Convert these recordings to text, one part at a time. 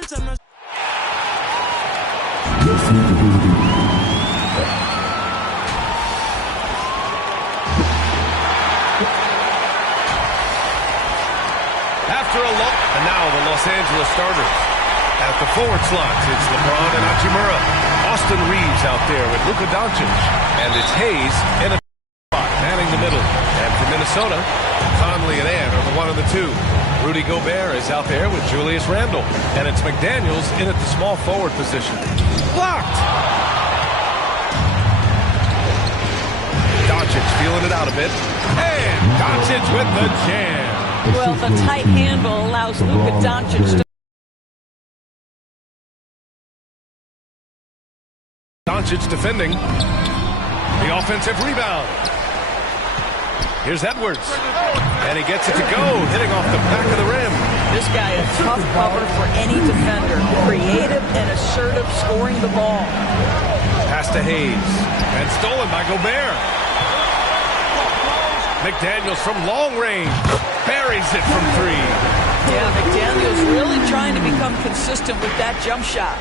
After a look, and now the Los Angeles starters. At the forward slots, it's LeBron and Hachimura. Austin Reeves out there with Luka Doncic. And it's Hayes in a spot, manning the middle. And for Minnesota, Conley and Ant are the 1 and the 2. Rudy Gobert is out there with Julius Randle. And it's McDaniels in at the small forward position. Blocked! Doncic feeling it out a bit. And Doncic with the jam. Well, the tight handle allows Luka Doncic to... Doncic defending. The offensive rebound. Here's Edwards. And he gets it to go, hitting off the back of the rim. This guy a tough cover for any defender. Creative and assertive scoring the ball. Pass to Hayes. And stolen by Gobert. McDaniels from long range. Buries it from 3. Yeah, McDaniels really trying to become consistent with that jump shot.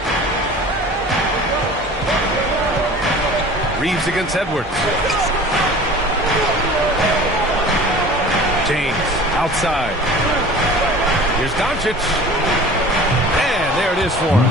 Reeves against Edwards. James outside. Here's Doncic. And there it is for him.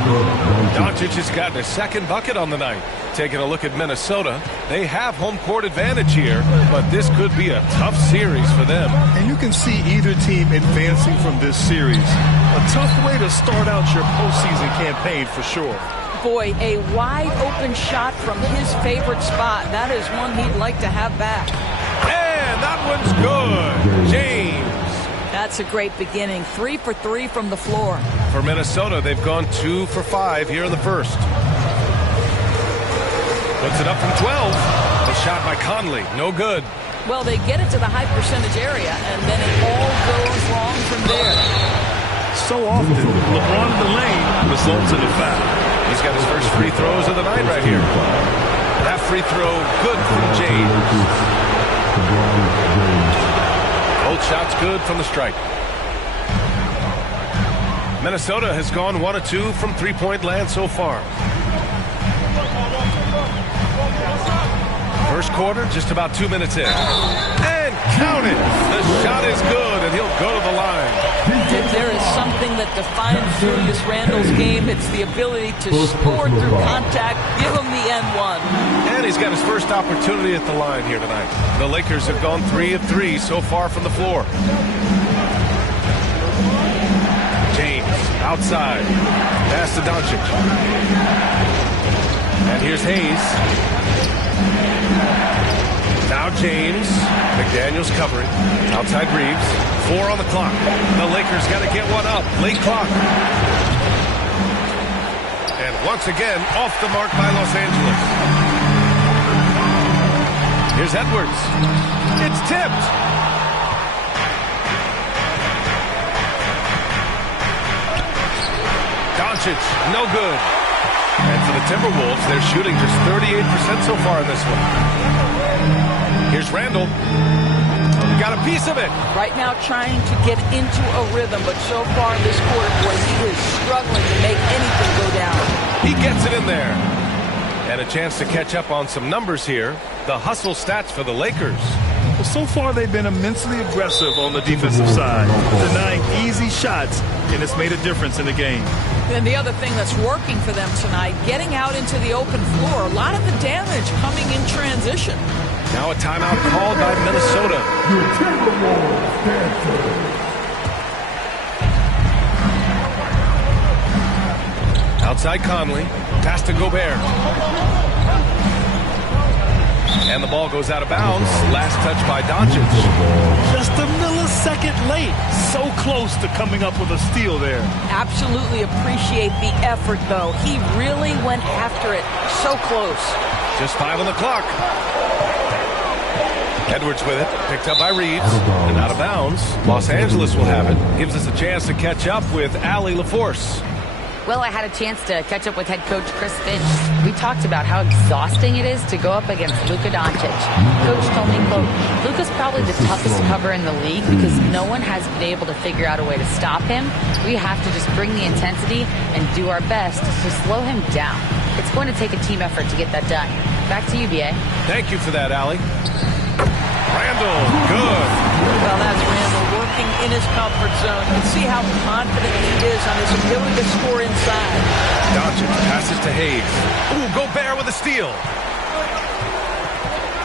Doncic has gotten his second bucket on the night. Taking a look at Minnesota, they have home court advantage here, but this could be a tough series for them. And you can see either team advancing from this series. A tough way to start out your postseason campaign for sure. Boy, a wide open shot from his favorite spot. That is one he'd like to have back. And that one's good. James. That's a great beginning. 3 for 3 from the floor. For Minnesota, they've gone 2 for 5 here in the first. Puts it up from 12. A shot by Conley. No good. Well, they get it to the high percentage area, and then it all goes wrong from there. So often, LeBron in the lane results in a foul. He's got his first free throws of the night right here. That free throw, good from James. Both shots good from the stripe. Minnesota has gone 1 of 2 from three-point land so far. First quarter, just about 2 minutes in. And count it! The shot is good, and he'll go to the line. If there is something that defines Julius Randle's game, it's the ability to score through contact. Give him the N1. And he's got his first opportunity at the line here tonight. The Lakers have gone 3 of 3 so far from the floor. James, outside. Pass to Doncic. And here's Hayes. Now James. McDaniels covering. Outside Reeves. 4 on the clock. The Lakers got to get one up. Late clock. And once again, off the mark by Los Angeles. Here's Edwards. It's tipped. Doncic, no good. And for the Timberwolves, they're shooting just 38% so far in this one. Here's Randle. Got a piece of it. Right now trying to get into a rhythm, but so far in this quarter, boy, he is struggling to make anything go down. He gets it in there. And a chance to catch up on some numbers here. The hustle stats for the Lakers. Well, so far they've been immensely aggressive on the defensive side, denying easy shots, and it's made a difference in the game. And the other thing that's working for them tonight, getting out into the open floor. A lot of the damage coming in transition. Now a timeout called by Minnesota. Outside Conley. Pass to Gobert. And the ball goes out of bounds. Last touch by Doncic. Just a millisecond late. So close to coming up with a steal there. Absolutely appreciate the effort, though. He really went after it. So close. Just 5 on the clock. Edwards with it. Picked up by Reeves. And out of bounds. Los Angeles will have it. Gives us a chance to catch up with Allie LaForce. Well, I had a chance to catch up with head coach Chris Finch. We talked about how exhausting it is to go up against Luka Doncic. Coach told me, quote, Luka's probably the toughest cover in the league because no one has been able to figure out a way to stop him. We have to just bring the intensity and do our best to slow him down. It's going to take a team effort to get that done. Back to you, B.A. Thank you for that, Allie. Randall, good. Well, that's Randall working in his comfort zone. You can see how confident he is on his ability to score inside. Doncic passes to Hayes. Ooh, Gobert with a steal.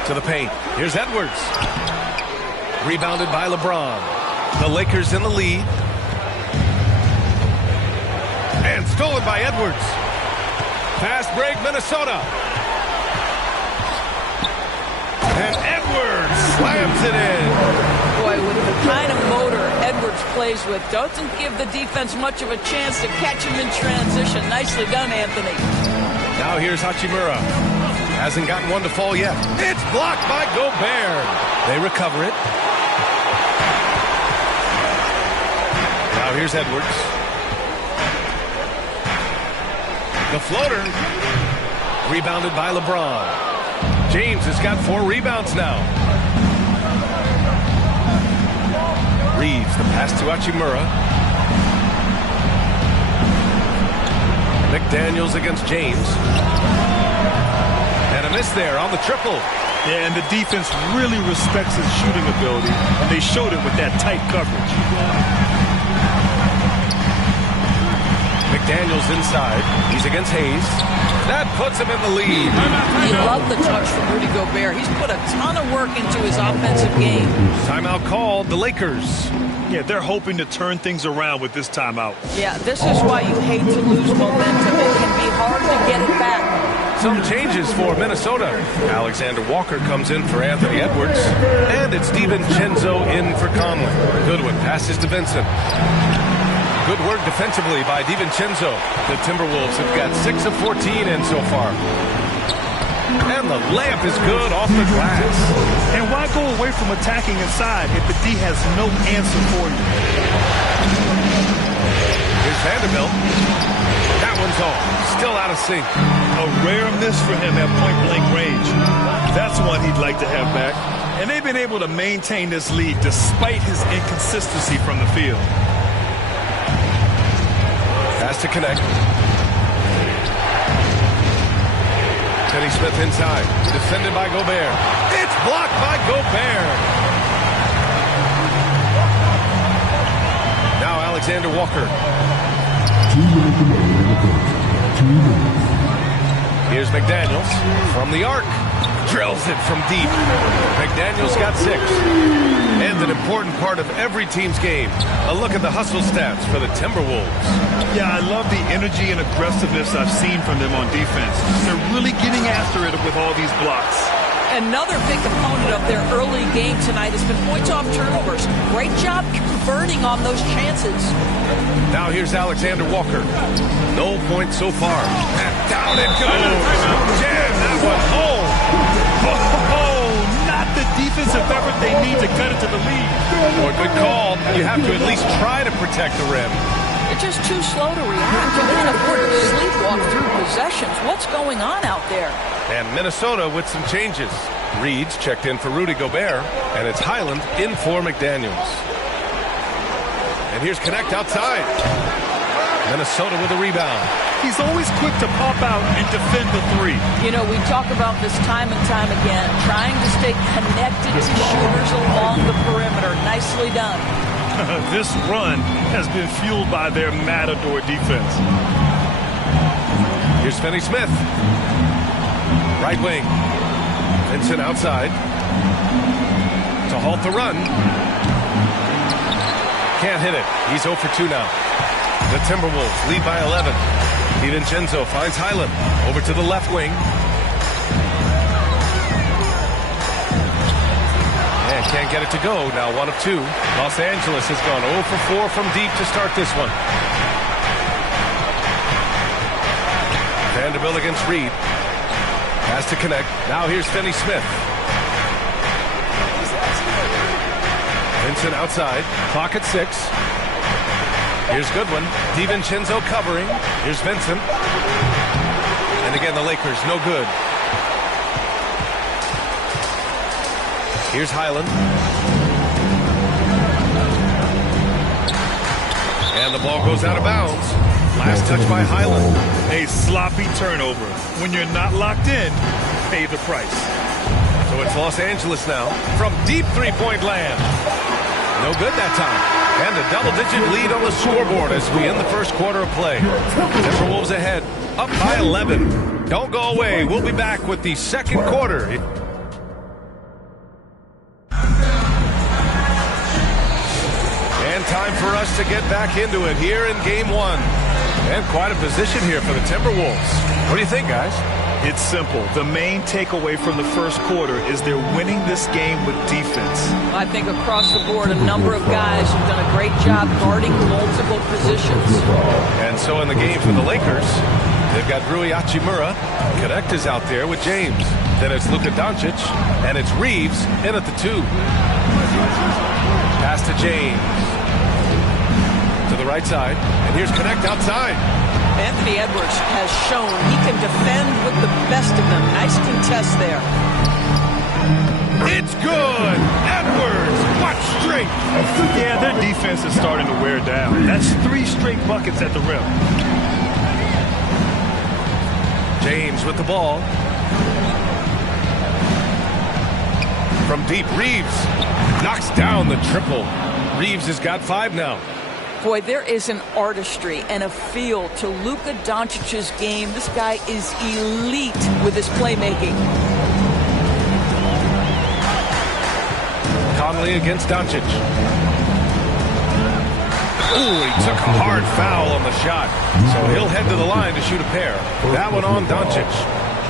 To the paint. Here's Edwards. Rebounded by LeBron. The Lakers in the lead. And stolen by Edwards. Fast break, Minnesota. And Edwards slams it in. Boy, with the kind of motor Edwards plays with, doesn't give the defense much of a chance to catch him in transition. Nicely done, Anthony. Now here's Hachimura. Hasn't gotten one to fall yet. It's blocked by Gobert. They recover it. Now here's Edwards. The floater. Rebounded by LeBron. James has got 4 rebounds now. Reeves, the pass to Hachimura. McDaniels against James. And a miss there on the triple. Yeah, and the defense really respects his shooting ability, and they showed it with that tight coverage. McDaniels inside. He's against Hayes. That puts him in the lead. You love the touch from Rudy Gobert. He's put a ton of work into his offensive game. Timeout called, the Lakers. Yeah, they're hoping to turn things around with this timeout. Yeah, this is why you hate to lose momentum. It can be hard to get it back. Some changes for Minnesota. Alexander Walker comes in for Anthony Edwards. And it's DiVincenzo in for Conley. Goodwin passes to Vincent. Good work defensively by DiVincenzo. The Timberwolves have got 6 of 14 in so far. And the layup is good off the glass. And why go away from attacking inside if the D has no answer for you? Here's Vanderbilt. That one's off. Still out of sync. A rare miss for him at point-blank range. That's one he'd like to have back. And they've been able to maintain this lead despite his inconsistency from the field. Has to connect. Teddy Smith inside. Defended by Gobert. It's blocked by Gobert. Now Alexander Walker. 2 minutes remaining in the first. 2 minutes. Here's McDaniels from the arc. Drills it from deep. McDaniels got 6. And an important part of every team's game. A look at the hustle stats for the Timberwolves. Yeah, I love the energy and aggressiveness I've seen from them on defense. They're really getting after it with all these blocks. Another big component of their early game tonight has been points off turnovers. Great job converting on those chances. Now here's Alexander Walker. No points so far. And down it goes. Jam that one home. Oh, not the defensive effort they need to cut it to the lead. Boy, good call. You have to at least try to protect the rim. They're just too slow to react. You can't afford to sleepwalk through possessions. What's going on out there? And Minnesota with some changes. Reeds checked in for Rudy Gobert, and it's Highland in for McDaniels. And here's Connect outside. Minnesota with a rebound. He's always quick to pop out and defend the 3. You know, we talk about this time and time again, trying to stay connected to shooters along the perimeter. Nicely done. This run has been fueled by their matador defense. Here's Finney Smith. Right wing. Vincent outside. To halt the run. Can't hit it. He's 0 for 2 now. The Timberwolves lead by 11. DiVincenzo finds Highland. Over to the left wing. And can't get it to go. Now 1 of 2. Los Angeles has gone 0 for 4 from deep to start this one. Vanderbilt against Reed. Has to connect. Now here's Finney Smith. Vincent outside. Clock at 6. Here's Goodwin. DiVincenzo covering. Here's Vincent. And again, the Lakers, no good. Here's Highland. And the ball goes out of bounds. Last touch by Highland. A sloppy turnover. When you're not locked in, pay the price. So it's Los Angeles now from deep three-point land. No good that time. And a double-digit lead on the scoreboard as we end the first quarter of play. Timberwolves ahead, up by 11. Don't go away. We'll be back with the second quarter. And time for us to get back into it here in Game 1. And quite a position here for the Timberwolves. What do you think, guys? It's simple. The main takeaway from the first quarter is they're winning this game with defense. I think across the board, a number of guys have done a great job guarding multiple positions. And so in the game for the Lakers, they've got Rui Hachimura. Connect is out there with James. Then it's Luka Doncic, and it's Reeves in at the 2. Pass to James. To the right side, and here's Connect outside. Anthony Edwards has shown he can defend with the best of them. Nice contest there. It's good. Edwards, what straight? Yeah, their defense is starting to wear down. That's 3 straight buckets at the rim. James with the ball. From deep, Reeves knocks down the triple. Reeves has got 5 now. Boy, there is an artistry and a feel to Luka Doncic's game. This guy is elite with his playmaking. Conley against Doncic. Ooh, he took a hard foul on the shot. So he'll head to the line to shoot a pair. That one on Doncic.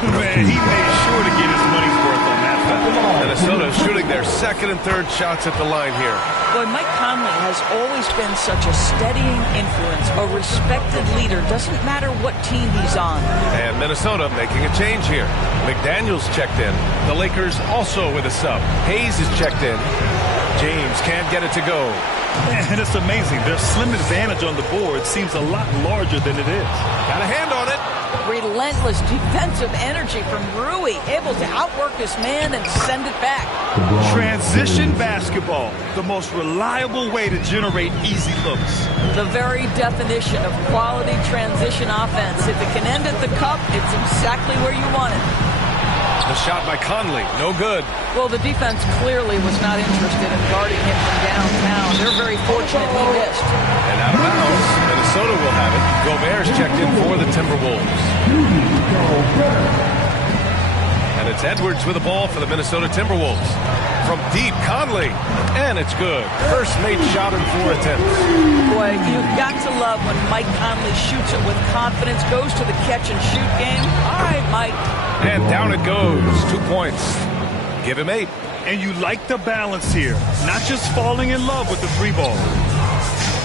Man, he made sure to get his money's worth on that foul. Minnesota shooting their second and third shots at the line here. Boy, Mike Conley has always been such a steadying influence, a respected leader. Doesn't matter what team he's on. And Minnesota making a change here. McDaniels checked in. The Lakers also with a sub. Hayes is checked in. James can't get it to go. And it's amazing. Their slim advantage on the board seems a lot larger than it is. Got a hand on it. Relentless defensive energy from Rui, able to outwork his man and send it back. Transition basketball, the most reliable way to generate easy looks. The very definition of quality transition offense. If it can end at the cup, it's exactly where you want it. The shot by Conley, no good. Well, the defense clearly was not interested in guarding him from downtown. They're very fortunate he missed. And out of bounds, Minnesota will have it. Gobert's checked in for the Timberwolves. And it's Edwards with the ball for the Minnesota Timberwolves. From deep, Conley. And it's good. First made shot in 4 attempts. Boy, you've got to love when Mike Conley shoots it with confidence, goes to the catch-and-shoot game. All right, Mike. And down it goes. 2 points. Give him 8. And you like the balance here. Not just falling in love with the 3 ball.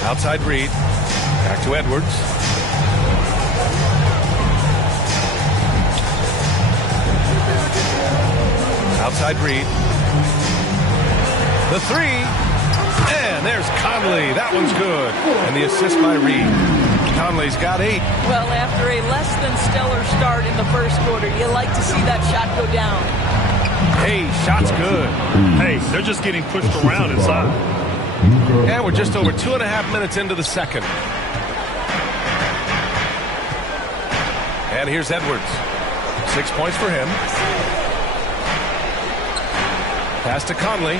Outside Reed. Back to Edwards. Outside Reed. The 3. And there's Conley. That one's good. And the assist by Reed. Conley's got 8. Well, after a less than stellar start in the first quarter, you like to see that shot go down. Hey, shot's good. Hey, they're just getting pushed around inside. And we're just over 2.5 minutes into the second. And here's Edwards. 6 points for him. Pass to Conley.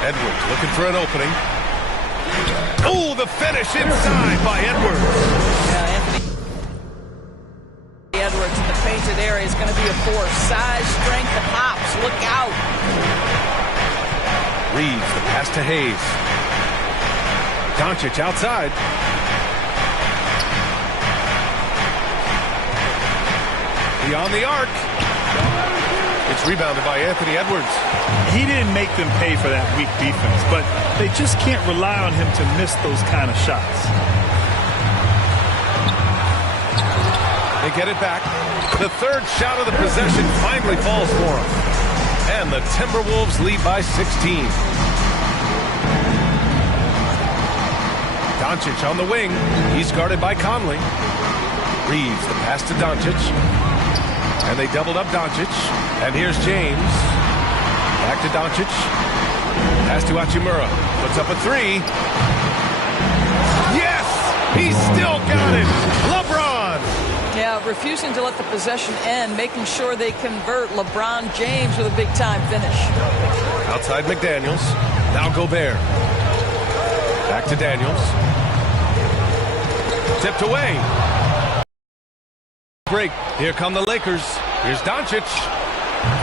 Edwards looking for an opening. Oh, the finish inside by Edwards. Anthony Edwards in the painted area is going to be a force. Size, strength, and hops. Look out. Reeves, the pass to Hayes. Doncic outside. Beyond the arc. It's rebounded by Anthony Edwards. He didn't make them pay for that weak defense, but they just can't rely on him to miss those kind of shots. They get it back. The third shot of the possession finally falls for him. And the Timberwolves lead by 16. Doncic on the wing. He's guarded by Conley. Reeves the pass to Doncic. And they doubled up Doncic. And here's James. Back to Doncic. Pass to Hachimura. Puts up a three. Yes! He's still got it! LeBron! Yeah, refusing to let the possession end, making sure they convert. LeBron James with a big-time finish. Outside McDaniels. Now Gobert. Back to Daniels. Tipped away. Break. Here come the Lakers. Here's Doncic.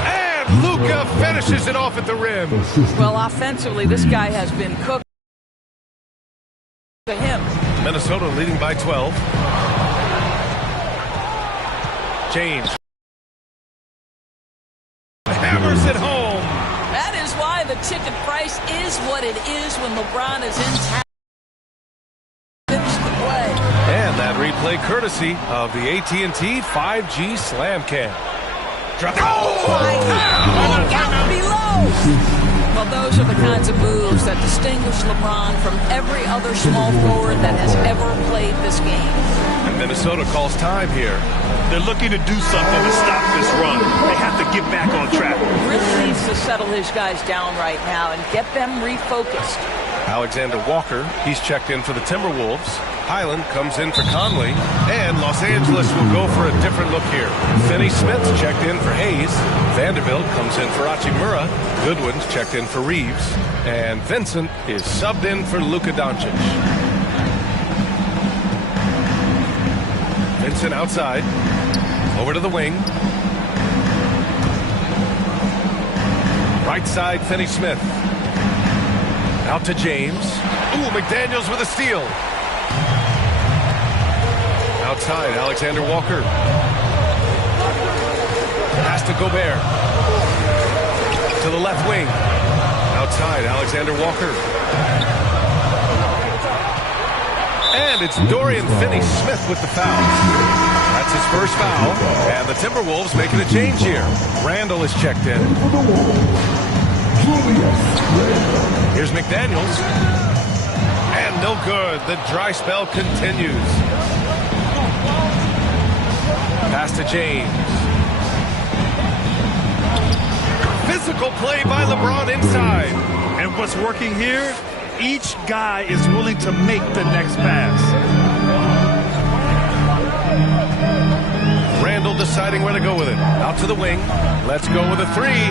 And Luka finishes it off at the rim. Well, offensively, this guy has been cooked to him. Minnesota leading by 12. James. Hammers it home. That is why the ticket price is what it is when LeBron is in town. Finish the play. And that replay courtesy of the AT&T 5G Slam Cam. Drop it. Down below. Well, those are the kinds of moves that distinguish LeBron from every other small forward that has ever played this game. And Minnesota calls time here. They're looking to do something to stop this run. They have to get back on track. Really needs to settle his guys down right now and get them refocused. Alexander Walker, he's checked in for the Timberwolves. Highland comes in for Conley. And Los Angeles will go for a different look here. Finney-Smith's checked in for Hayes. Vanderbilt comes in for Hachimura. Goodwin's checked in for Reeves. And Vincent is subbed in for Luka Doncic. Vincent outside. Over to the wing. Right side, Finney-Smith. Out to James. Ooh, McDaniels with a steal. Outside, Alexander Walker. Pass to Gobert. To the left wing. Outside, Alexander Walker. And it's Dorian Finney-Smith with the foul. That's his first foul. And the Timberwolves making a change here. Randall is checked in. Here's McDaniels. And no good. The dry spell continues. Pass to James. Physical play by LeBron inside. And what's working here? Each guy is willing to make the next pass. Randall deciding where to go with it. Out to the wing. Let's go with a three.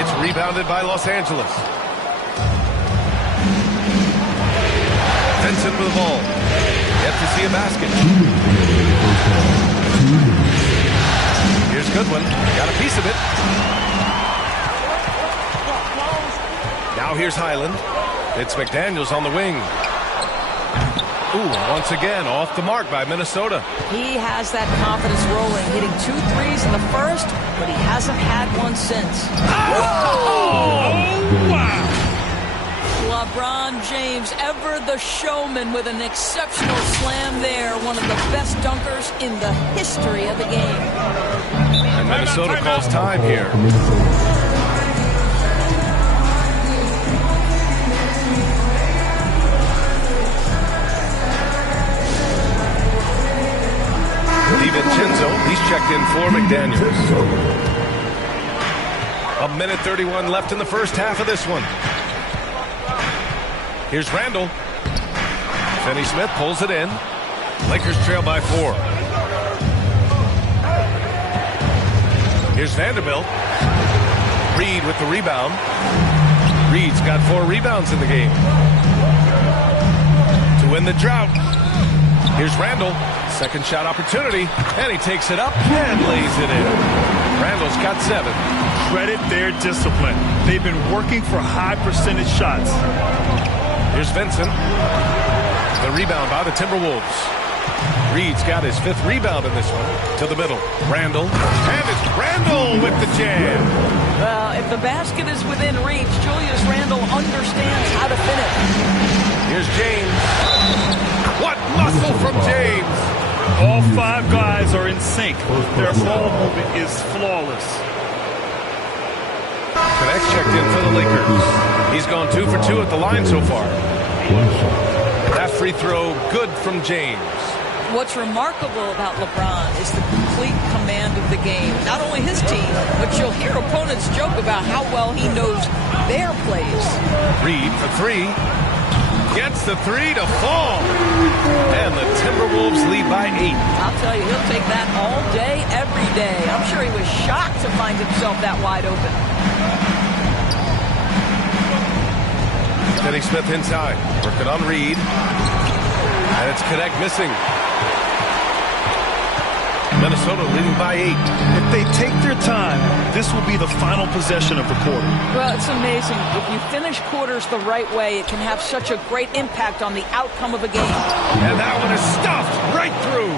It's rebounded by Los Angeles. Vincent with the ball. Yet to see a basket. Here's Goodwin. Got a piece of it. Now here's Highland. It's McDaniels on the wing. Ooh, once again, off the mark by Minnesota. He has that confidence rolling, hitting 2 threes in the first, but he hasn't had one since. Oh, wow. LeBron James, ever the showman, with an exceptional slam there. One of the best dunkers in the history of the game. And Minnesota calls time here. DiVincenzo, he's checked in for McDaniels. 1:31 left in the first half of this one. Here's Randall. Finney-Smith pulls it in. Lakers trail by 4. Here's Vanderbilt. Reed with the rebound. Reed's got 4 rebounds in the game. To win the drought. Here's Randall. Second shot opportunity. And he takes it up and lays it in. Randall's got 7. Credit their discipline. They've been working for high percentage shots. Here's Vincent. The rebound by the Timberwolves. Reed's got his 5th rebound in this one. To the middle. Randall. And it's Randall with the jam. Well, if the basket is within reach, Julius Randall understands how to finish. Here's James. What muscle from James. All 5 guys are in sync. Their ball movement is flawless. Connects checked in for the Lakers. He's gone 2 for 2 at the line so far. That's free throw, good from James. What's remarkable about LeBron is the complete command of the game. Not only his team, but you'll hear opponents joke about how well he knows their plays. Reed for three. Gets the three to fall. And the Timberwolves lead by 8. I'll tell you, he'll take that all day, every day. I'm sure he was shocked to find himself that wide open. Denny Smith inside. Working on Reed. And it's Connect missing. Minnesota leading by 8. If they take their time, this will be the final possession of the quarter. Well, it's amazing. If you finish quarters the right way, it can have such a great impact on the outcome of a game. And that one is stuffed right through.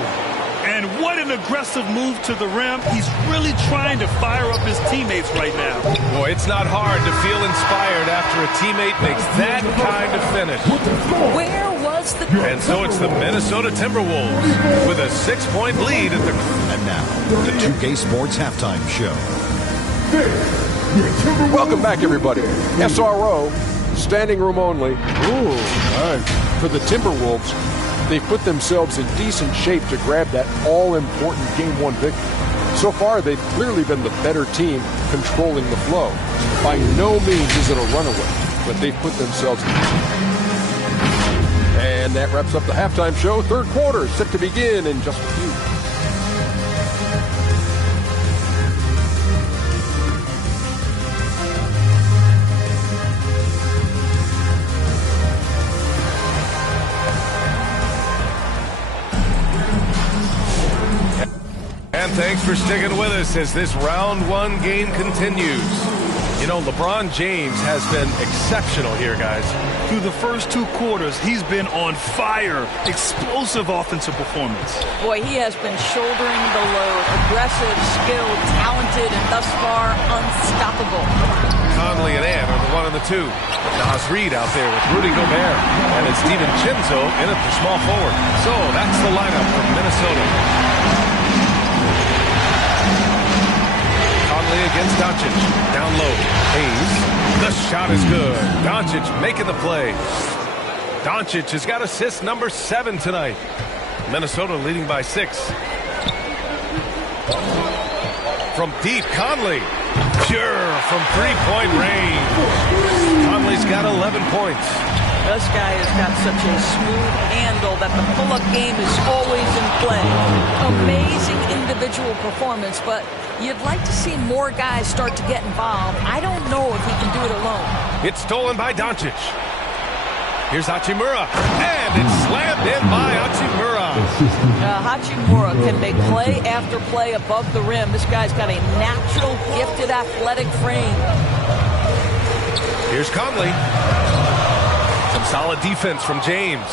And what an aggressive move to the rim. He's really trying to fire up his teammates right now. Boy, it's not hard to feel inspired after a teammate makes that kind of finish. Where was the... And so it's the Minnesota Timberwolves with a 6-point lead at the... And now, the 2K Sports Halftime Show. Welcome back, everybody. SRO, standing room only. Ooh, all right. For the Timberwolves, they've put themselves in decent shape to grab that all-important Game 1 victory. So far, they've clearly been the better team controlling the flow. By no means is it a runaway, but they've put themselves in. And that wraps up the halftime show. Third quarter set to begin in just a few. And thanks for sticking with us as this round 1 game continues. You know, LeBron James has been exceptional here, guys. Through the first 2 quarters, he's been on fire. Explosive offensive performance. Boy, he has been shouldering the load. Aggressive, skilled, talented, and thus far, unstoppable. Conley and Ant are the 1 and the 2. Nas Reed out there with Rudy Gobert. And it's Steven Chinzo in at the small forward. So that's the lineup from Minnesota. Conley against Doncic. Down low. Hayes. The shot is good. Doncic making the play. Doncic has got assist number 7 tonight. Minnesota leading by 6. From deep, Conley. Pure from 3-point range. Conley's got 11 points. This guy has got such a smooth handle that the pull-up game is always in play. Amazing individual performance, but you'd like to see more guys start to get involved. I don't know if he can do it alone. It's stolen by Doncic. Here's Hachimura, and it's slammed in by Hachimura. Hachimura can make play after play above the rim. This guy's got a natural, gifted, athletic frame. Here's Conley. Some solid defense from James.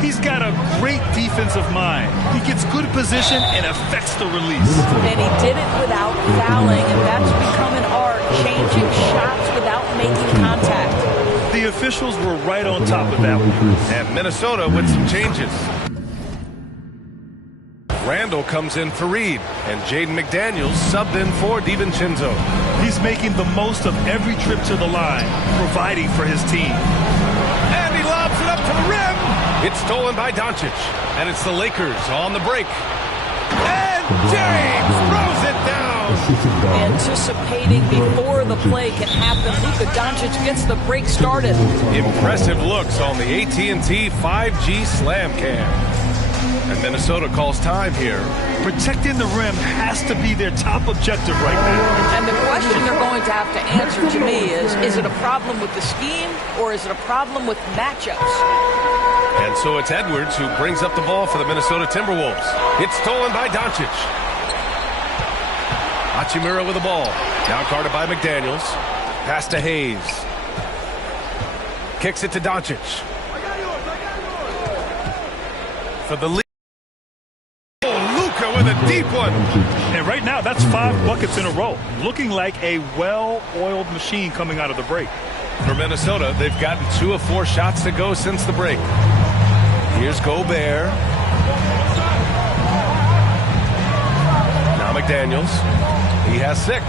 He's got a great defensive mind. He gets good position and affects the release. And he did it without fouling, and that's become an art, changing shots without making contact. The officials were right on top of that one. And Minnesota with some changes. Randall comes in for Reed, and Jaden McDaniels subbed in for DiVincenzo. He's making the most of every trip to the line, providing for his team. And he lobs it up to the rim. It's stolen by Doncic, and it's the Lakers on the break. And James throws it down. Anticipating before the play can happen, Luka Doncic gets the break started. Impressive looks on the AT&T 5G Slam Cam. And Minnesota calls time here. Protecting the rim has to be their top objective right now. And the question they're going to have to answer to me is it a problem with the scheme or is it a problem with matchups? And so it's Edwards who brings up the ball for the Minnesota Timberwolves. It's stolen by Doncic. Hachimura with the ball. Now guarded by McDaniels. Pass to Hayes. Kicks it to Doncic. For the lead. With a deep one. And right now, that's 5 buckets in a row. Looking like a well-oiled machine coming out of the break. For Minnesota, they've gotten 2 of 4 shots to go since the break. Here's Gobert. Now McDaniels. He has 6.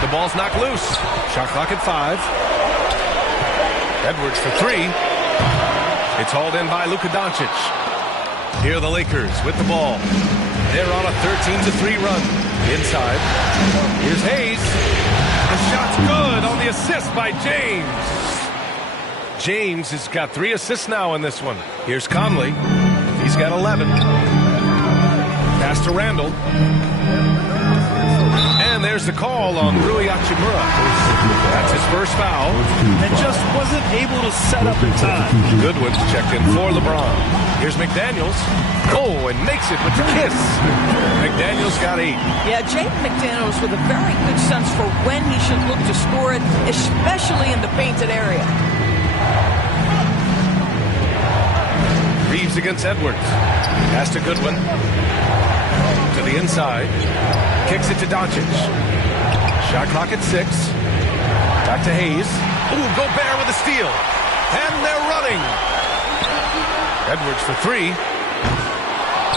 The ball's knocked loose. Shot clock at 5. Edwards for three. It's hauled in by Luka Doncic. Here are the Lakers with the ball. They're on a 13-3 run. Inside. Here's Hayes. The shot's good on the assist by James. James has got 3 assists now in this one. Here's Conley. He's got 11. Pass to Randall. And there's the call on Rui Hachimura. That's his first foul. And just wasn't able to set up in time. Goodwin's checked in for LeBron. Here's McDaniels. Oh, and makes it with the kiss. McDaniels got 8. Yeah, Jaden McDaniels with a very good sense for when he should look to score it, especially in the painted area. Reeves against Edwards. Pass to Goodwin. To the inside. Kicks it to Doncic. Shot clock at 6. Back to Hayes. Ooh, Gobert with a steal. And they're running. Edwards for 3.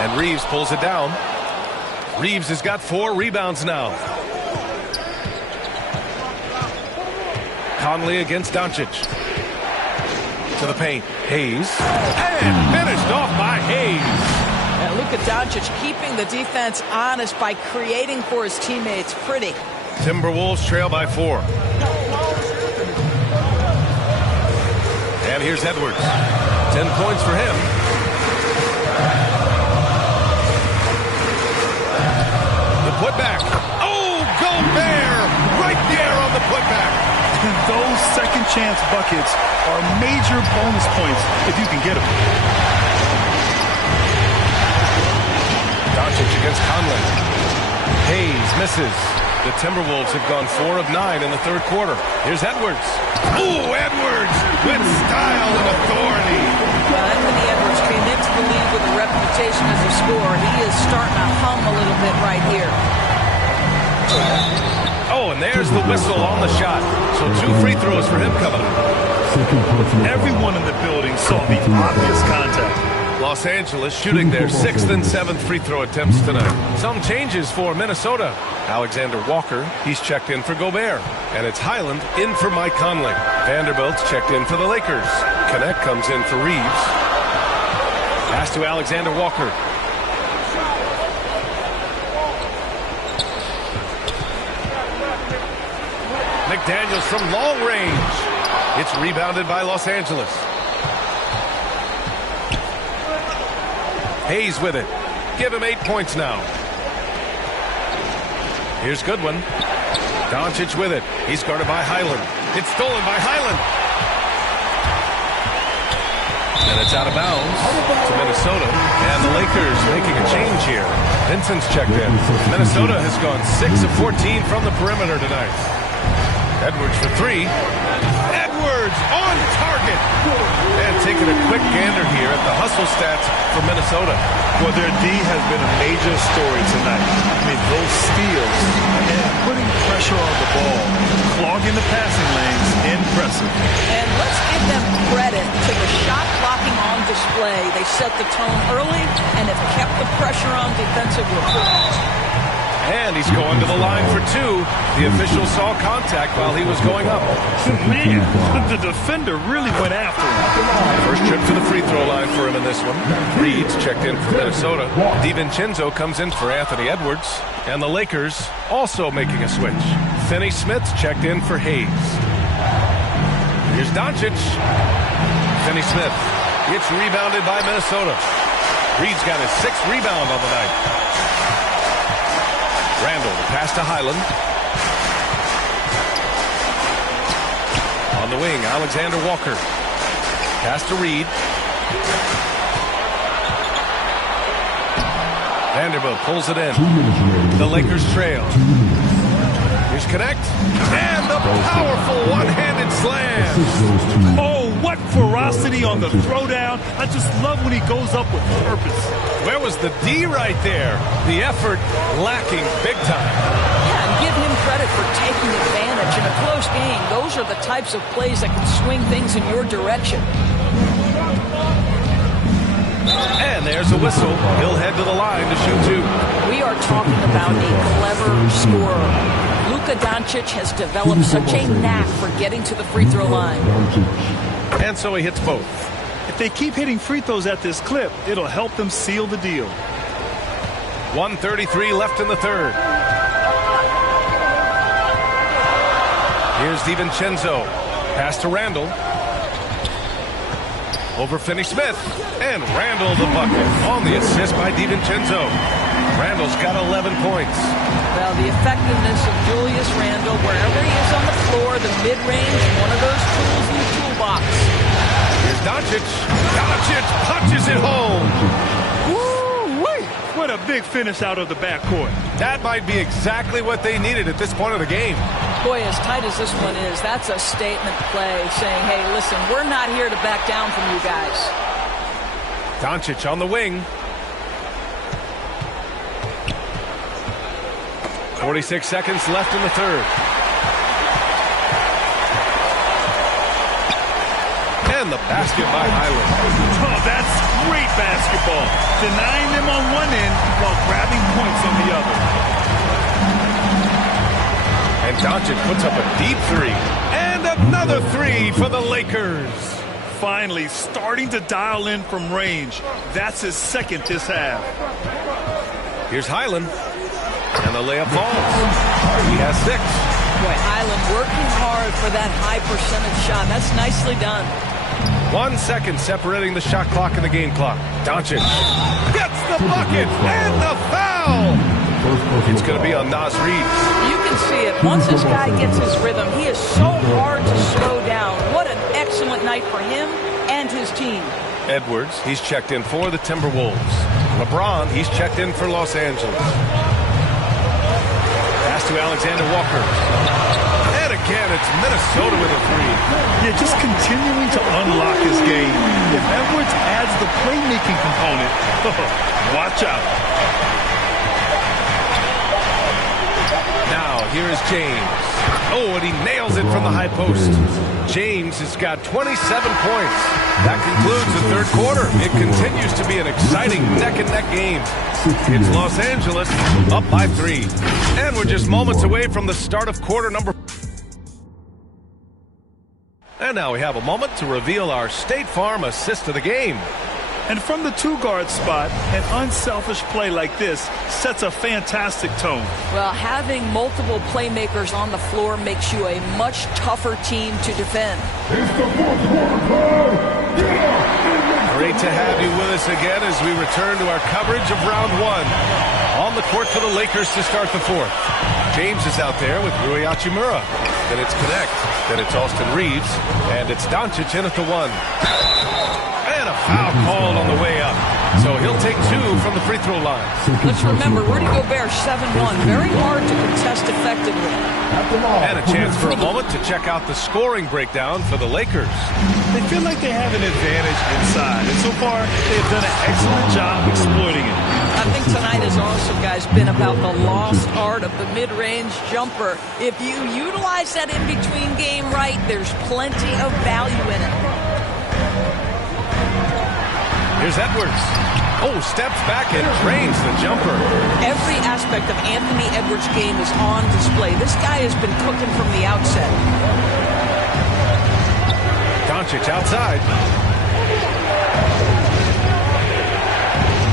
And Reeves pulls it down. Reeves has got 4 rebounds now. Conley against Doncic. To the paint. Hayes. And finished off by Hayes. And Luka Doncic keeping the defense honest by creating for his teammates. Pretty. Timberwolves trail by 4. And here's Edwards. 10 points for him. The putback. Oh, Gobert! Right there on the putback. And those second chance buckets are major bonus points if you can get them. Doncic against Conley. Hayes misses. The Timberwolves have gone 4 of 9 in the third quarter. Here's Edwards. Ooh, Edwards with style and authority. Anthony Edwards came into the league with a reputation as a scorer. He is starting to hum a little bit right here. Oh, and there's the whistle on the shot. So 2 free throws for him coming up. Everyone in the building saw the obvious contact. Los Angeles shooting their 6th and 7th free throw attempts tonight. Some changes for Minnesota. Alexander Walker, he's checked in for Gobert. And it's Highland in for Mike Conley. Vanderbilt's checked in for the Lakers. Connect comes in for Reeves. Pass to Alexander Walker. McDaniels from long range. It's rebounded by Los Angeles. Hayes with it. Give him 8 points now. Here's Goodwin. Doncic with it. He's guarded by Highland. It's stolen by Highland. And it's out of bounds to Minnesota. And the Lakers making a change here. Vincent's checked in. Minnesota has gone 6 of 14 from the perimeter tonight. Edwards for 3. Edwards on target. And taking a quick gander here at the hustle stats for Minnesota. Well, their D has been a major story tonight. I mean, those steals and putting pressure on the ball, clogging the passing lanes, impressive. And let's give them credit to the shot blocking on display. They set the tone early and have kept the pressure on defensively. And he's going to the line for 2. The official saw contact while he was going up. Man, the defender really went after him. First trip to the free throw line for him in this one. Reed's checked in for Minnesota. DiVincenzo comes in for Anthony Edwards. And the Lakers also making a switch. Finney Smith's checked in for Hayes. Here's Doncic. Finney Smith. It's rebounded by Minnesota. Reed's got his 6th rebound on the night. Randall, pass to Highland. On the wing, Alexander Walker. Pass to Reed. Vanderbilt pulls it in. The Lakers trail. Here's Connect. And the powerful one-handed slam. Oh, what ferocity on the throwdown. I just love when he goes up with purpose. Where was the D right there? The effort lacking big time. Yeah, and give him credit for taking advantage. In a close game, those are the types of plays that can swing things in your direction. And there's a whistle. He'll head to the line to shoot 2. We are talking about a clever scorer. Luka Doncic has developed such a knack for getting to the free throw line. And so he hits both. If they keep hitting free throws at this clip, it'll help them seal the deal. 1:33 left in the third. Here's DiVincenzo. Pass to Randall. Over Finney-Smith. And Randall the bucket on the assist by DiVincenzo. Randall's got 11 points. Well, the effectiveness of Julius Randall, wherever he is on the floor, the mid-range, one of those tools in the toolbox. Here's Doncic. Doncic punches it home. Woo-wee! What a big finish out of the backcourt. That might be exactly what they needed at this point of the game. Boy, as tight as this one is, that's a statement play saying, hey, listen, we're not here to back down from you guys. Doncic on the wing. 46 seconds left in the third. And the basket by Highland. Oh, that's great basketball. Denying them on one end while grabbing points on the other. And Doncic puts up a deep three. And another three for the Lakers. Finally starting to dial in from range. That's his second this half. Here's Highland. And the layup falls. He has 6. Boy, Highland working hard for that high percentage shot. That's nicely done. 1 second separating the shot clock and the game clock. Doncic gets the bucket and the foul. It's going to be on Naz Reid. You can see it. Once this guy gets his rhythm, he is so hard to slow down. What an excellent night for him and his team. Edwards, he's checked in for the Timberwolves. LeBron, he's checked in for Los Angeles. Pass to Alexander Walker. And again, it's Minnesota with a three. Yeah, just continuing to unlock his game. If Edwards adds the playmaking component, watch out. Now, here is James. Oh, and he nails it from the high post. James has got 27 points. That concludes the third quarter. It continues to be an exciting neck-and-neck game. It's Los Angeles up by 3. And we're just moments away from the start of quarter number 4. And now we have a moment to reveal our State Farm assist of the game. And from the two-guard spot, an unselfish play like this sets a fantastic tone. Well, having multiple playmakers on the floor makes you a much tougher team to defend. Great to have you with us again as we return to our coverage of round 1. On the court for the Lakers to start the fourth. James is out there with Rui Hachimura. Then it's Connect. Then it's Austin Reeves. And it's Doncic in at the 1. And a foul called on the way up. So he'll take 2 from the free throw line. Let's remember, Rudy Gobert 7-1. Very hard to contest effectively. And a chance for a moment to check out the scoring breakdown for the Lakers. They feel like they have an advantage inside. And so far, they've done an excellent job exploiting it. I think tonight has also, guys, been about the lost art of the mid-range jumper. If you utilize that in-between game right, there's plenty of value in it. Here's Edwards. Oh, steps back and drains the jumper. Every aspect of Anthony Edwards' game is on display. This guy has been cooking from the outset. Doncic outside.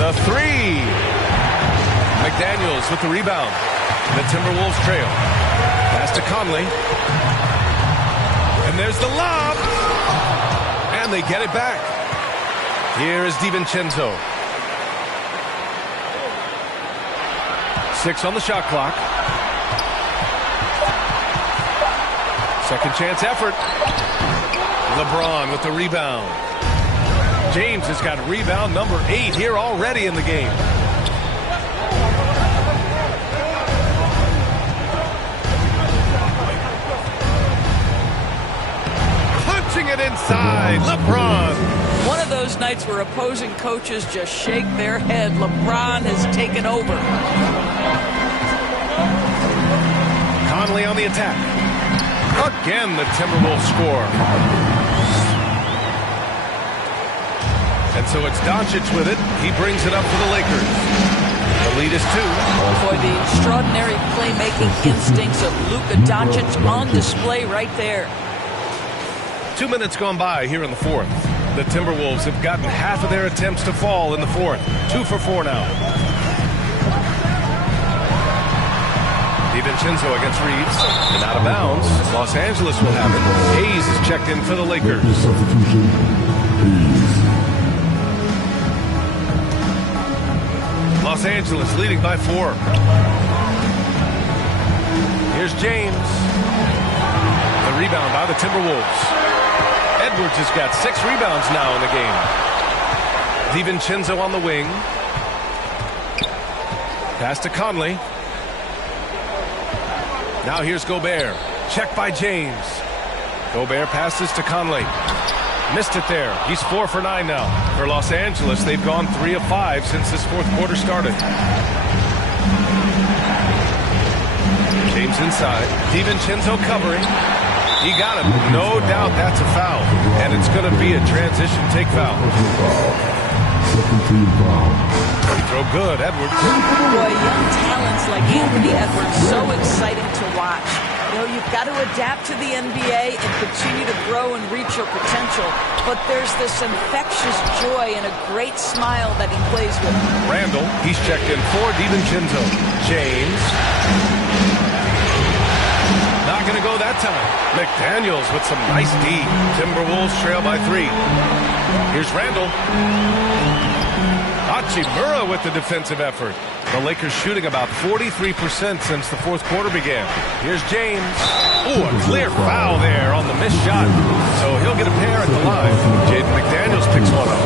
The 3. McDaniels with the rebound. The Timberwolves trail. Pass to Conley. And there's the lob. And they get it back. Here is DiVincenzo. 6 on the shot clock. Second chance effort. LeBron with the rebound. James has got rebound number 8 here already in the game. Punching it inside. LeBron. One of those nights where opposing coaches just shake their head. LeBron has taken over. Conley on the attack. Again, the Timberwolves score. And so it's Doncic with it. He brings it up for the Lakers. The lead is 2. Boy, the extraordinary playmaking instincts of Luka Doncic on display right there. 2 minutes gone by here in the fourth. The Timberwolves have gotten half of their attempts to fall in the fourth. 2 for 4 now. DiVincenzo against Reeves. And out of bounds. Los Angeles will have it. Hayes is checked in for the Lakers. Substitution. Hayes. Los Angeles leading by 4. Here's James. The rebound by the Timberwolves. Edwards has got 6 rebounds now in the game. DiVincenzo on the wing. Pass to Conley. Now here's Gobert. Checked by James. Gobert passes to Conley. Missed it there. He's 4 for 9 now. For Los Angeles, they've gone 3 of 5 since this fourth quarter started. James inside. DiVincenzo covering. He got him. No doubt that's a foul. And it's going to be a transition take foul. Second team foul. Free throw good. Edwards. Boy, young talents like Anthony Edwards, so exciting to watch. You know, you've got to adapt to the NBA and continue to grow and reach your potential. But there's this infectious joy and a great smile that he plays with. Randall, he's checked in for DiVincenzo. James. Not going to go that time. McDaniels with some nice D. Timberwolves trail by 3. Here's Randall. Hachimura with the defensive effort. The Lakers shooting about 43% since the fourth quarter began. Here's James. Ooh, a clear foul there on the missed shot. So he'll get a pair at the line. Jaden McDaniels picks one up.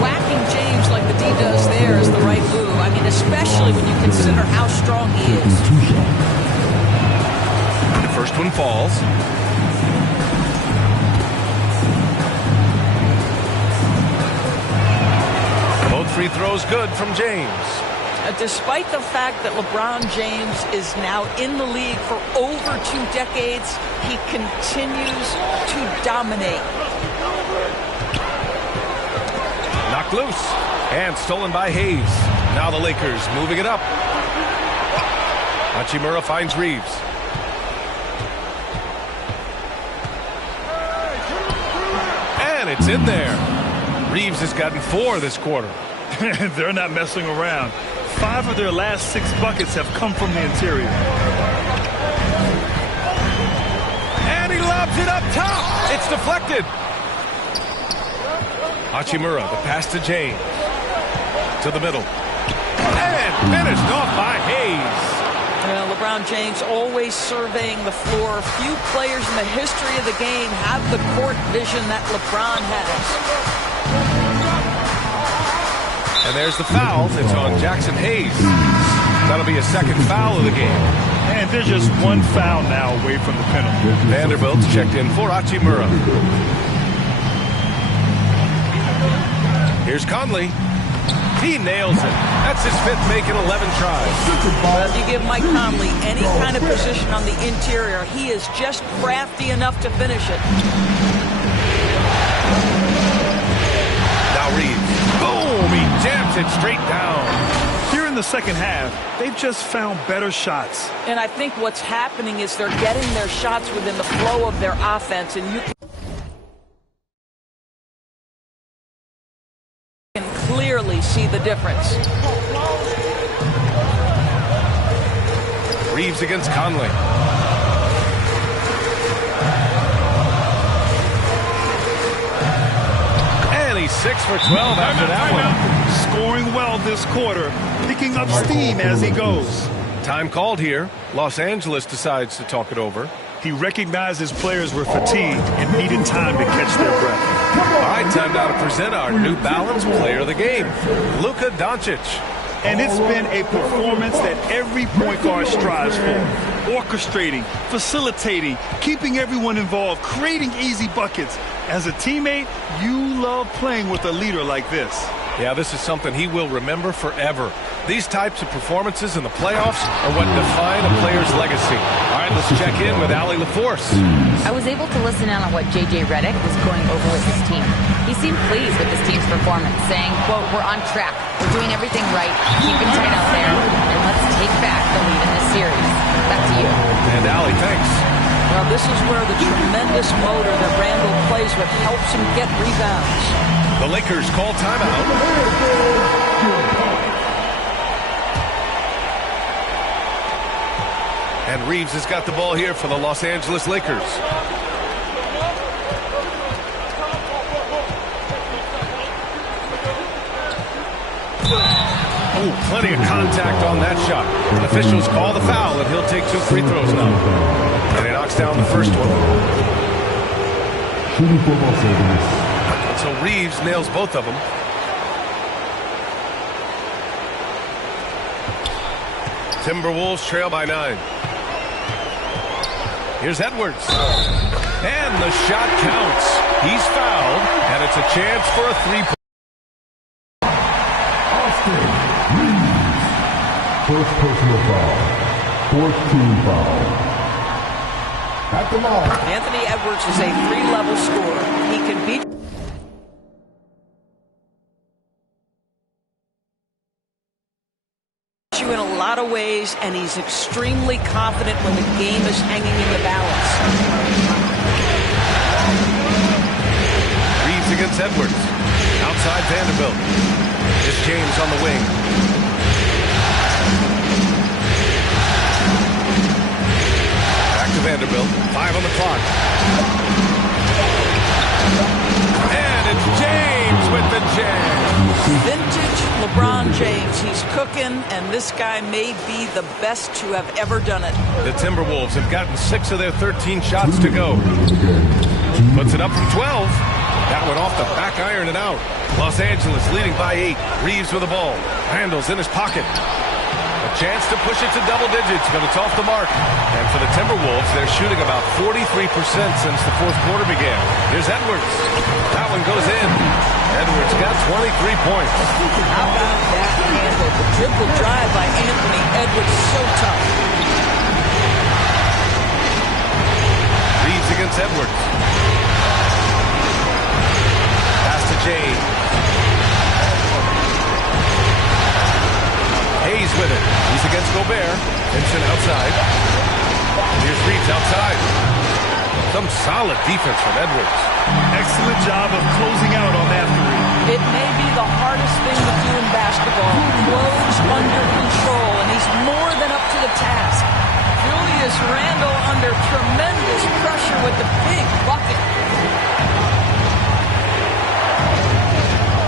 Whacking James like the D does there is the right move. I mean, especially when you consider how strong he is. The first one falls. Both free throws good from James. Despite the fact that LeBron James is now in the league for over 2 decades, he continues to dominate. Knocked loose and stolen by Hayes. Now the Lakers moving it up. Hachimura finds Reeves. And it's in there. Reeves has gotten 4 this quarter. They're not messing around. 5 of their last 6 buckets have come from the interior. And he lobs it up top. It's deflected. Hachimura, the pass to James. To the middle. And finished off by Hayes. Well, LeBron James always surveying the floor. Few players in the history of the game have the court vision that LeBron has. And there's the foul. It's on Jackson Hayes. That'll be a second foul of the game. And they're just 1 foul now away from the penalty. Vanderbilt's checked in for Hachimura. Here's Conley. He nails it. That's his 5th make in 11 tries. Well, if you give Mike Conley any kind of position on the interior, he is just crafty enough to finish it. Now Reeves. Boom! He jams it straight down. Here in the second half, they've just found better shots. And I think what's happening is they're getting their shots within the flow of their offense, and you can clearly see the difference. Reeves against Conley. And he's 6 for 12 after that one. Scoring well this quarter, picking up steam as he goes. Time called here. Los Angeles decides to talk it over. He recognized his players were fatigued and needed time to catch their breath. All right, time now to present our New Balance player of the game, Luka Doncic. And it's been a performance that every point guard strives for. Orchestrating, facilitating, keeping everyone involved, creating easy buckets. As a teammate, you love playing with a leader like this. Yeah, this is something he will remember forever. These types of performances in the playoffs are what define a player's legacy. All right, let's check in with Allie LaForce. I was able to listen in on what J.J. Redick was going over with his team. He seemed pleased with his team's performance, saying, quote, "We're on track. We're doing everything right. Keep it tight out there, and let's take back the lead in this series." Back to you. And Allie, thanks. Well, this is where the tremendous motor that Randall plays with helps him get rebounds. The Lakers call timeout. And Reeves has got the ball here for the Los Angeles Lakers. Ooh, plenty of contact on that shot. The officials call the foul, and he'll take 2 free throws now. And he knocks down the first one. So Reeves nails both of them. Timberwolves trail by 9. Here's Edwards. And the shot counts. He's fouled, and it's a chance for a 3-point. First personal foul. Fourth team foul. At the line. Anthony Edwards is a 3-level scorer. He can beat you in a lot of ways, and he's extremely confident when the game is hanging in the balance. Reeves against Edwards. Outside Vanderbilt. It's James on the wing. Vanderbilt, 5 on the clock. And it's James with the jam. Vintage LeBron James. He's cooking, and this guy may be the best to have ever done it. The Timberwolves have gotten 6 of their 13 shots to go. Puts it up from 12. That one off the back iron and out. Los Angeles leading by 8. Reeves with the ball. Randall's in his pocket. A chance to push it to double digits, but it's off the mark. And for the Timberwolves, they're shooting about 43% since the fourth quarter began. Here's Edwards. That one goes in. Edwards got 23 points. How about that handle? The dribble drive by Anthony Edwards, so tough. Reeves against Edwards. Pass to James. Hayes with it. He's against Gobert. Vincent outside. Here's Reeves outside. Some solid defense from Edwards. Excellent job of closing out on that 3. It may be the hardest thing to do in basketball. Close under control, and he's more than up to the task. Julius Randle under tremendous pressure with the big bucket.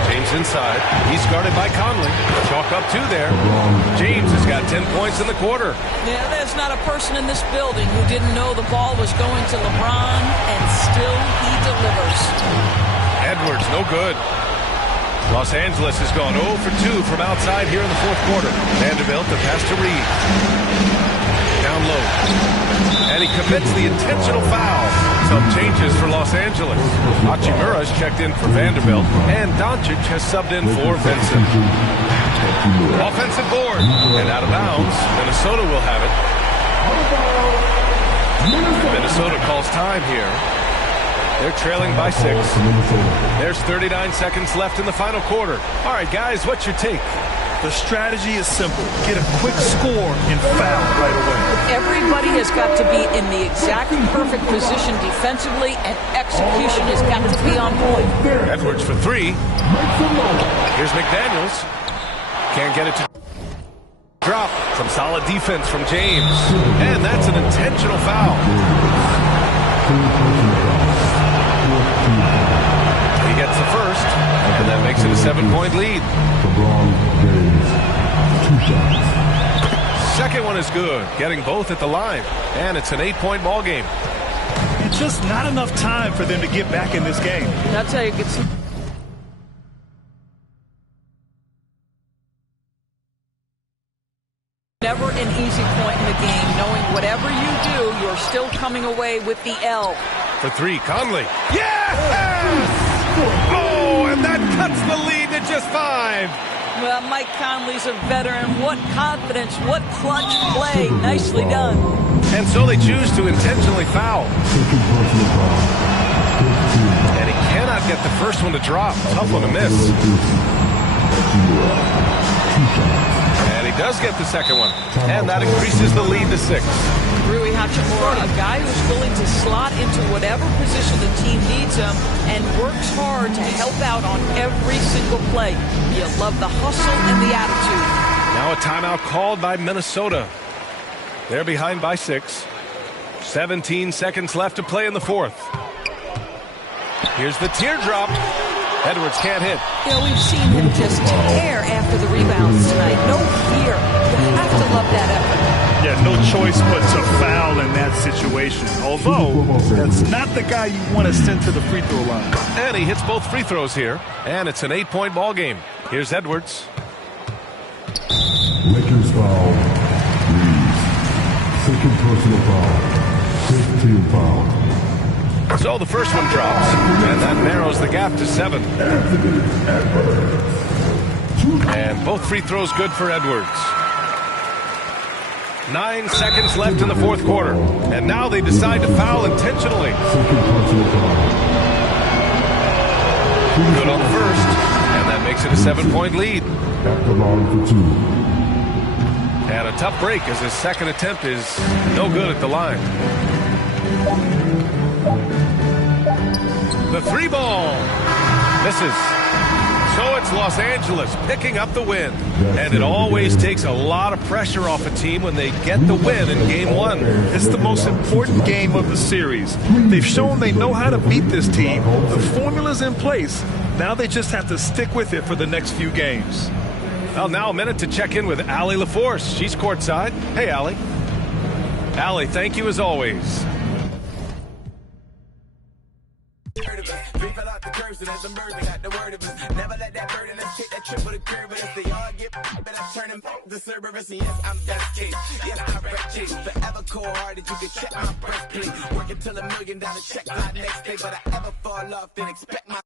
James inside. He's guarded by Conley. Chalk up 2 there. James has got 10 points in the quarter. Yeah, there's not a person in this building who didn't know the ball was going to LeBron, and still he delivers. Edwards, no good. Los Angeles has gone 0 for 2 from outside here in the fourth quarter. Vanderbilt, the pass to Reeves. Down low. And he commits the intentional foul. Some changes for Los Angeles. Hachimura's checked in for Vanderbilt, and Doncic has subbed in for Vincent. Offensive board, and out of bounds. Minnesota will have it. Minnesota calls time here. They're trailing by 6. There's 39 seconds left in the final quarter. All right, guys, what's your take? The strategy is simple. Get a quick score and foul right away. Everybody has got to be in the exact perfect position defensively, and execution has got to be on point. Edwards for 3. Here's McDaniels. Can't get it to drop. Some solid defense from James. And that's an intentional foul. He gets the first, and that makes it a 7-point lead. Second one is good, getting both at the line, and it's an 8-point ball game. It's just not enough time for them to get back in this game. That's how you get some. Never an easy point in the game, knowing whatever you do, you're still coming away with the L. For 3, Conley. Yes! Oh, and that cuts the lead to just 5. Well, Mike Conley's a veteran. What confidence, what clutch play. Nicely done. And so they choose to intentionally foul. And he cannot get the first one to drop. Tough one to miss. And he does get the second one, and that increases the lead to 6. Rui Hachimura, a guy who's willing to slot into whatever position the team needs him and works hard to help out on every single play. You love the hustle and the attitude. Now a timeout called by Minnesota. They're behind by 6. 17 seconds left to play in the 4th. Here's the teardrop. Edwards can't hit. You know, we've seen him just tear after the rebounds tonight. No fear. You have to love that effort. Yeah, no choice but to foul in that situation. Although, that's not the guy you want to send to the free throw line. And he hits both free throws here. And it's an 8-point ball game. Here's Edwards. Lakers foul. Reeves. Second personal foul. 15 foul. So the first one drops, and that narrows the gap to 7. And both free throws good for Edwards. 9 seconds left in the 4th quarter. And now they decide to foul intentionally. Good on the first, and that makes it a 7-point lead. At the line for 2. And a tough break as his second attempt is no good at the line. The 3 ball misses. So it's Los Angeles picking up the win. And it always takes a lot of pressure off a team when they get the win in Game 1. It's the most important game of the series. They've shown they know how to beat this team. The formula's in place. Now they just have to stick with it for the next few games. Well, now a minute to check in with Allie LaForce. She's courtside. Hey, Allie. Allie, thank you as always. Never let that burden us kick that triple the curve, but if they all get but I turn them the Cerberus, and yes, I'm that case. Yes, I'm red chase. Forever cold hearted, you can check my breastplate. Working till $1 million check my next day, but I ever fall off, then expect my